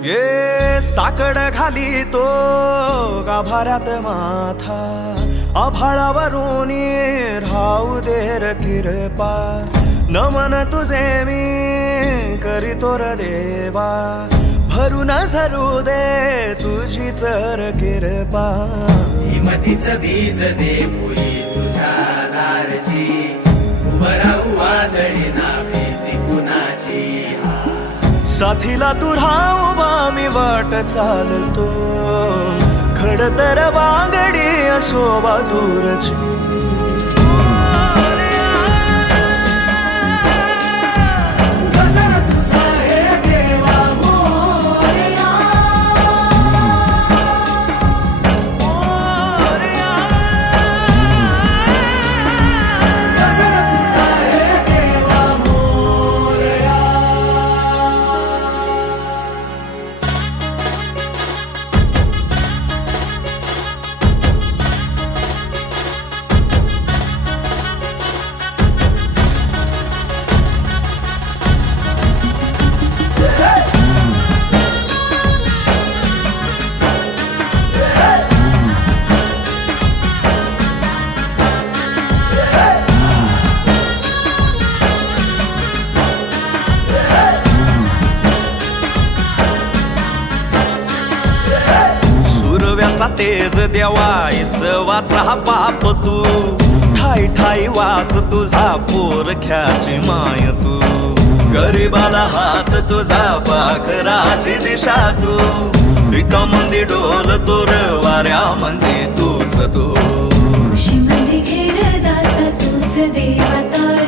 ये साकड घाली तो गाभाऱ्यात माथा, आभाळावरून राहू दे र किरपा, नमन तुझे मी करीतो र देवा, भरून झरू दे तुझी चर किरपा. हिमतीच बीज दे भुई तुझ्या दारची, उभं राहू वादळी ना भीती कुणाची. साथीला तू राहू मी वाट चालतो, खडतर वागडी शोभा दूरची. तेज देवा इसवाचा पाप तू, ठाई ठाई वास तुझा पोरख्याची माय तू, गरीबाला हात तुझा पाखराची दिशा तू, पिकामंदी डोल तोर वाऱ्या म्हणजे तूच तू. खुशी मध्ये घेर दाता तूच देवता.